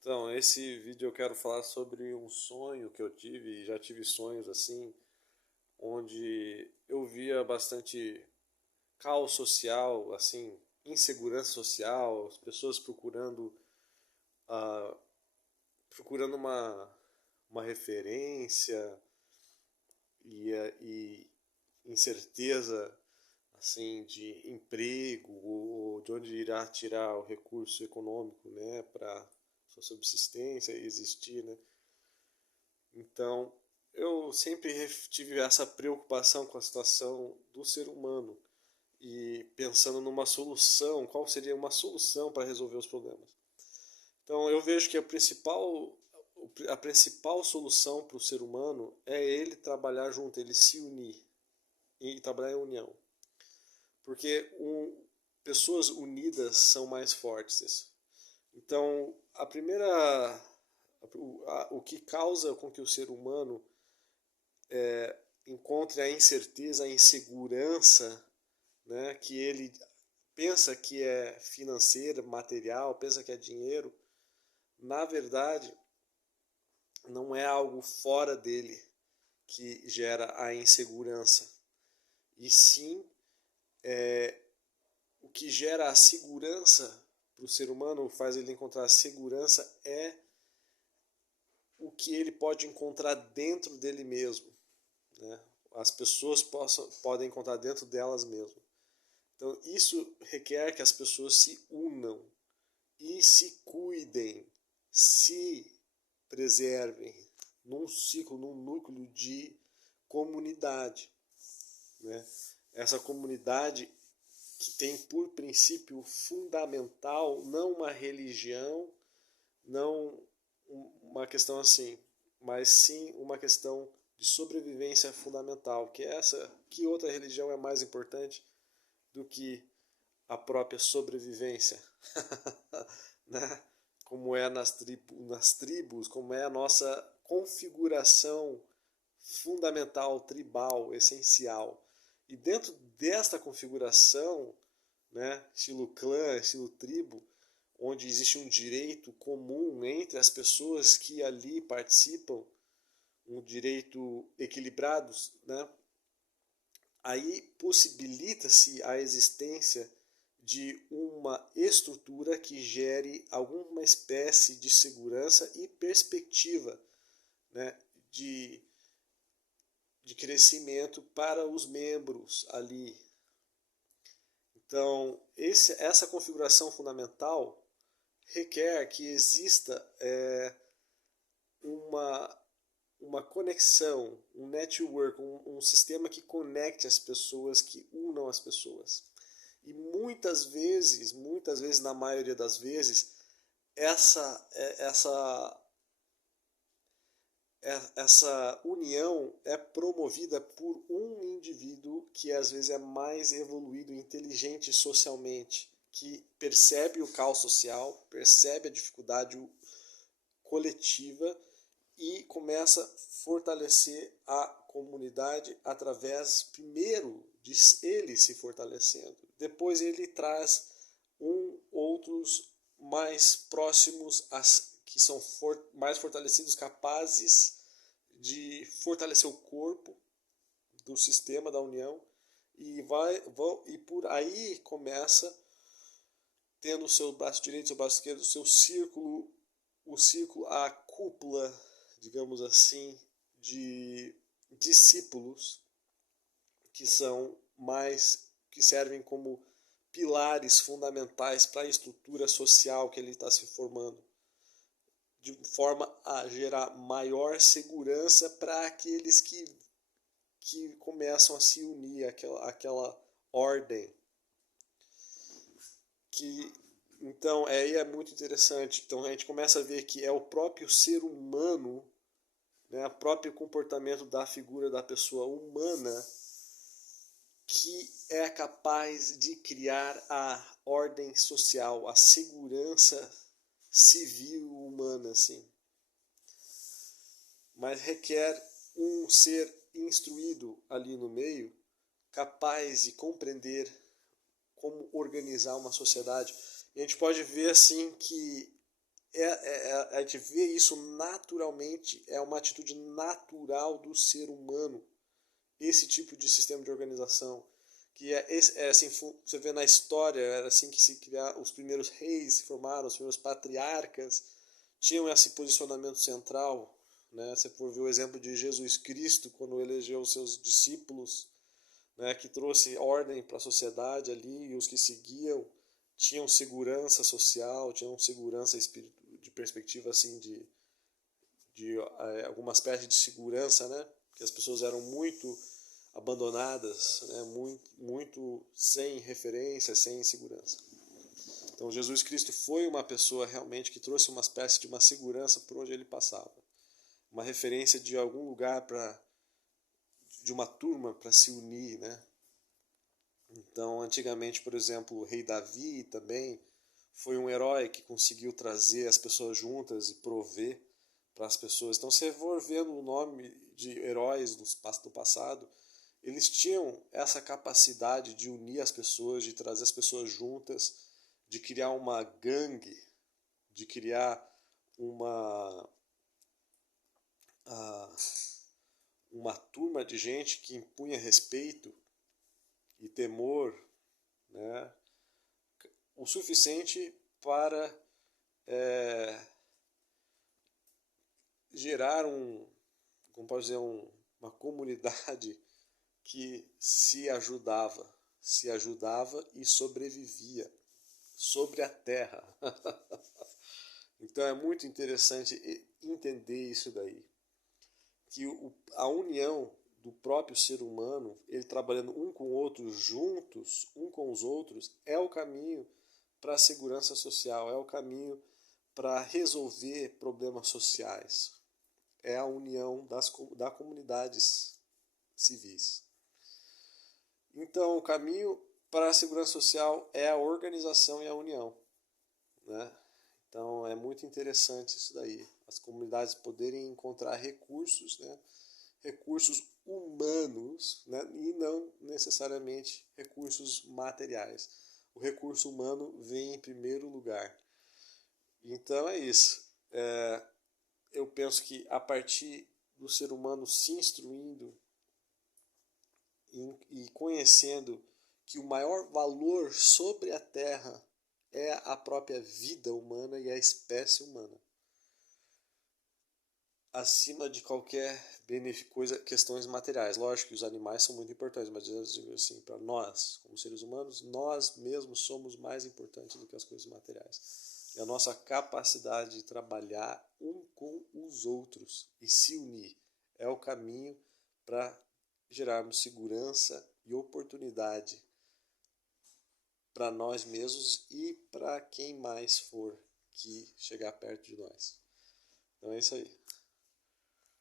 Então, esse vídeo eu quero falar sobre um sonho que eu tive, e já tive sonhos assim, onde eu via bastante caos social, assim, insegurança social, as pessoas ah, procurando uma referência e incerteza assim de emprego ou de onde irá tirar o recurso econômico, né, para sua subsistência e existir, né? Então, eu sempre tive essa preocupação com a situação do ser humano e pensando numa solução, qual seria uma solução para resolver os problemas. Então, eu vejo que a principal solução para o ser humano é ele trabalhar junto, ele se unir e trabalhar em união. Porque pessoas unidas são mais fortes. Então, o que causa com que o ser humano encontre a incerteza, a insegurança, né, que ele pensa que é financeira, material, pensa que é dinheiro, na verdade, não é algo fora dele que gera a insegurança, e sim o que gera a segurança para o ser humano, faz ele encontrar a segurança, é o que ele pode encontrar dentro dele mesmo, né? As pessoas podem encontrar dentro delas mesmas. Então, isso requer que as pessoas se unam e se cuidem, se preservem num ciclo, num núcleo de comunidade, né? Essa comunidade que tem por princípio fundamental não uma religião, não uma questão assim, mas sim uma questão de sobrevivência fundamental, que é essa, que outra religião é mais importante do que a própria sobrevivência, né? Como é nas tribos, como é a nossa configuração fundamental, tribal, essencial. E dentro desta configuração, né, estilo clã, estilo tribo, onde existe um direito comum entre as pessoas que ali participam, um direito equilibrado, né, aí possibilita-se a existência de uma estrutura que gere alguma espécie de segurança e perspectiva, né, de, de crescimento para os membros ali. Então, essa configuração fundamental requer que exista uma, uma conexão, um network, um sistema que conecte as pessoas, que unam as pessoas. E muitas vezes, na maioria das vezes, essa, essa, essa união é promovida por um indivíduo que às vezes é mais evoluído, inteligente socialmente, que percebe o caos social, percebe a dificuldade coletiva e começa a fortalecer a comunidade através, primeiro, de ele se fortalecendo. Depois ele traz outros mais próximos, que são mais fortalecidos, capazes de fortalecer o corpo do sistema da União, e por aí começa, tendo o seu braço direito, o seu braço esquerdo, o seu círculo, a cúpula, digamos assim, de discípulos que são que servem como pilares fundamentais para a estrutura social que ele está se formando, de forma a gerar maior segurança para aqueles que começam a se unir àquela ordem. Que então aí é muito interessante. Então a gente começa a ver que é o próprio ser humano, né, o próprio comportamento da figura da pessoa humana que é capaz de criar a ordem social, a segurança civil humana, assim. Mas requer um ser instruído ali no meio, capaz de compreender como organizar uma sociedade. E a gente pode ver assim que A gente vê isso naturalmente, é uma atitude natural do ser humano, esse tipo de sistema de organização, que é assim, você vê na história, era assim que se criaram, os primeiros reis se formaram, os primeiros patriarcas tinham esse posicionamento central, né? Você for ver o exemplo de Jesus Cristo, quando elegeu os seus discípulos, né, que trouxe ordem para a sociedade ali, e os que seguiam tinham segurança social, tinham segurança de perspectiva assim de alguma espécie de segurança, né? Que as pessoas eram muito abandonadas, né? Muito sem referência, sem segurança. Então Jesus Cristo foi uma pessoa realmente que trouxe uma espécie de uma segurança por onde ele passava, uma referência de algum lugar de uma turma para se unir, né? Então, antigamente, por exemplo, o rei Davi também foi um herói que conseguiu trazer as pessoas juntas e prover para as pessoas. Então, se for vendo o nome de heróis do passado, eles tinham essa capacidade de unir as pessoas, de trazer as pessoas juntas, de criar uma gangue, de criar uma, ah, uma turma de gente que impunha respeito e temor, né, o suficiente para gerar como pode dizer, uma comunidade que se ajudava e sobrevivia sobre a terra. Então é muito interessante entender isso daí, que a união do próprio ser humano, ele trabalhando um com o outro, juntos, um com os outros, é o caminho para a segurança social, é o caminho para resolver problemas sociais. É a união das comunidades civis. Então, o caminho para a segurança social é a organização e a união, né? Então, é muito interessante isso daí. As comunidades poderem encontrar recursos, né? Recursos humanos, né? E não necessariamente recursos materiais. O recurso humano vem em primeiro lugar. Então, é isso. Eu penso que a partir do ser humano se instruindo e conhecendo que o maior valor sobre a Terra é a própria vida humana e a espécie humana, acima de qualquer questões materiais. Lógico que os animais são muito importantes, mas eu digo assim, para nós, como seres humanos, nós mesmos somos mais importantes do que as coisas materiais. E a nossa capacidade de trabalhar um com os outros e se unir é o caminho para gerarmos segurança e oportunidade para nós mesmos e para quem mais for que chegar perto de nós. Então é isso aí.